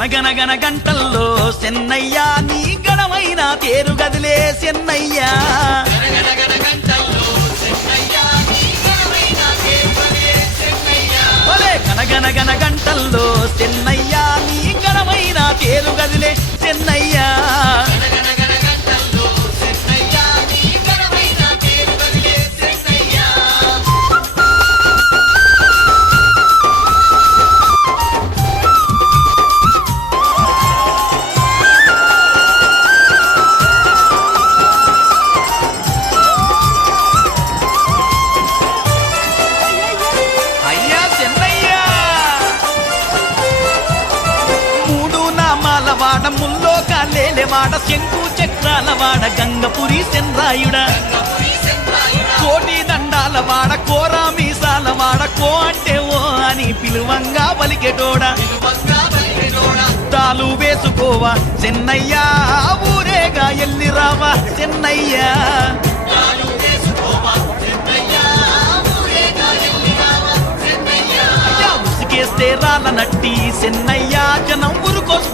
గనగనగన గంటల్లో చెన్నయ్య నీ గణమైన తేరు గదిలే చెన్నయ్య. గనగనగన గంటల్లో చెన్నయ్య. వాడ శంకు చక్రాల వాడ గంగపురి చంద్రాయుడ కోటి దండాల వాడ కోరా మీసాల వాడ కో అంటే ఓ అని పిలువంగా పలికెటోడా తాలు వేసుకోవా చెన్నయ్యా ఊరేగా ఎల్లి రావా చెన్నయ్యా. రాళ్ళ నట్టి చెన్నయ్యా జనం ఉరుకొస్తూ